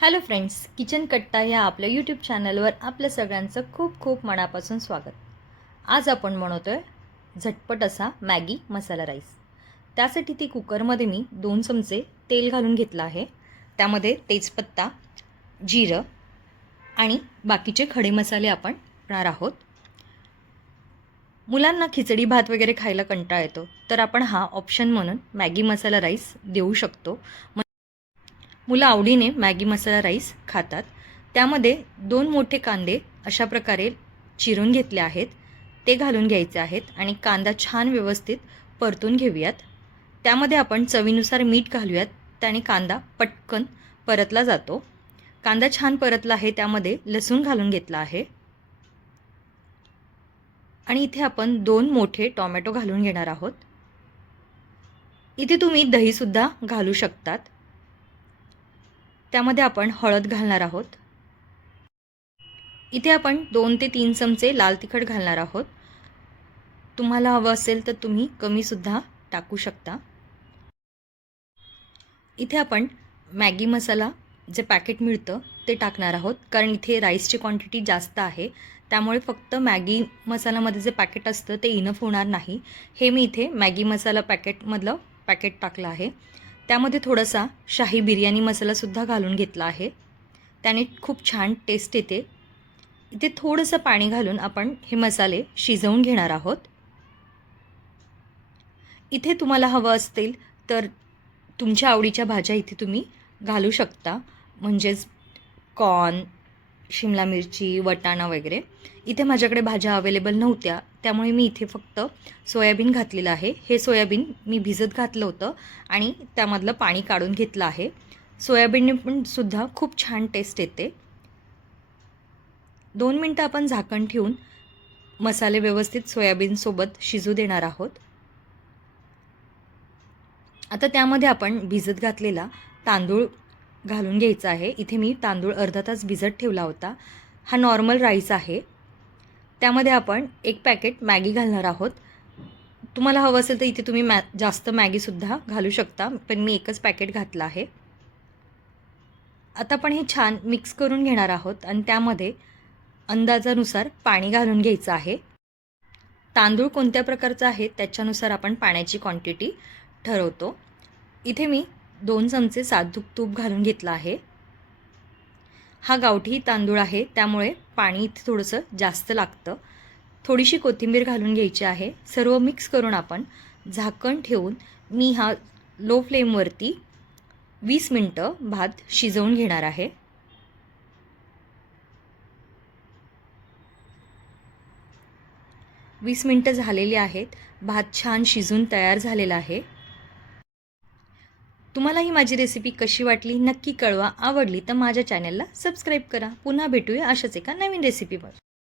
Hello friends, kitchen कट्टा या आपल्या यूट्यूब चॅनलवर आपल्या सगळ्यांचं खूप खूप मनापासून स्वागत. आज आपण बनवतो आहे झटपट असा मॅगी मसाला राईस. त्यासाठी ती कुकरमध्ये मी 2 चमचे तेल घालून घेतलं आहे. त्यामध्ये तेजपत्ता, जिरं आणि बाकीचे खडे मसाले आपण टाकणार आहोत. मुलांना खिचडी भात वगैरे खायला कंटाळा येतो, तर आपण हा ऑप्शन म्हणून मॅगी मसाला राईस देऊ शकतो. मुलं आवडीने मॅगी मसाला राईस खातात. त्यामध्ये 2 मोठे कांदे अशा प्रकारे चिरून घेतले आहेत. ते घालून घ्यायचे आहेत आणि कांदा छान व्यवस्थित परतून घेऊयात. त्यामध्ये आपण चवीनुसार मीठ घालूयात. त्याने कांदा पटकन परतला जातो. कांदा छान परतला आहे. त्यामध्ये लसूण घालून घेतला आहे आणि इथे आपण 2 मोठे टोमॅटो घालून घेणार आहोत. इथे तुम्ही दहीसुद्धा घालू शकतात. त्यामध्ये आपण हळद घालणार आहोत. इथे आपण 2 ते 3 चमचे लाल तिखट घालणार आहोत. तुम्हाला हवं असेल तर तुम्ही कमीसुद्धा टाकू शकता. इथे आपण मॅगी मसाला जे पॅकेट मिळतं ते टाकणार आहोत, कारण इथे राईसची क्वांटिटी जास्त आहे. त्यामुळे फक्त मॅगी मसाल्यामध्ये जे पॅकेट असतं ते इनफ होणार नाही. हे मी इथे मॅगी मसाला पॅकेटमधलं पॅकेट टाकलं आहे. त्यामध्ये थोडासा शाही बिर्याणी मसालासुद्धा घालून घेतला आहे. त्याने खूप छान टेस्ट येते. इथे थोडंसं पाणी घालून आपण हे मसाले शिजवून घेणार आहोत. इथे तुम्हाला हवं असतील तर तुमच्या आवडीच्या भाज्या इथे तुम्ही घालू शकता, म्हणजेच कॉर्न, शिमला मिरची, वाटाणा वगैरे. इथे माझ्याकडे भाज्या अवेलेबल नव्हत्या, त्यामुळे मी इथे फक्त सोयाबीन घातलेलं आहे. हे सोयाबीन मी भिजत घातलं होतं आणि त्यामधलं पाणी काढून घेतलं आहे. सोयाबीनने पण सुद्धा खूप छान टेस्ट येते. 2 मिनटं आपण झाकण ठेवून मसाले व्यवस्थित सोयाबीनसोबत शिजू देणार आहोत. आता त्यामध्ये आपण भिजत घातलेला तांदूळ घालून घ्यायचा आहे. इथे मी तांदूळ अर्धा तास भिजत ठेवला होता. हा नॉर्मल राईस आहे. त्यामध्ये आपण 1 पॅकेट मॅगी घालणार आहोत. तुम्हाला हवं असेल तर इथे तुम्ही जास्त मॅगीसुद्धा घालू शकता, पण मी 1च पॅकेट घातलं आहे. आता आपण हे छान मिक्स करून घेणार आहोत आणि त्यामध्ये अंदाजानुसार पाणी घालून घ्यायचं आहे. तांदूळ कोणत्या प्रकारचा आहे त्याच्यानुसार आपण पाण्याची क्वांटिटी ठरवतो. इथे मी 2 चमचे साजूक तूप घालून घेतलं आहे. हा गावठी तांदूळ आहे, त्यामुळे पाणी इथे थोडंसं जास्त लागतं. थोडीशी कोथिंबीर घालून घ्यायची आहे. सर्व मिक्स करून आपण झाकण ठेवून मी हा लो फ्लेमवरती 20 मिनटं भात शिजवून घेणार आहे. 20 मिनटं झालेली आहेत. भात छान शिजून तयार झालेला आहे. तुम्हाला ही माझी रेसिपी कशी वाटली नक्की कळवा. आवडली तर माझ्या चॅनलला सबस्क्राईब करा. पुन्हा भेटूया अशाच एका नवीन रेसिपीवर.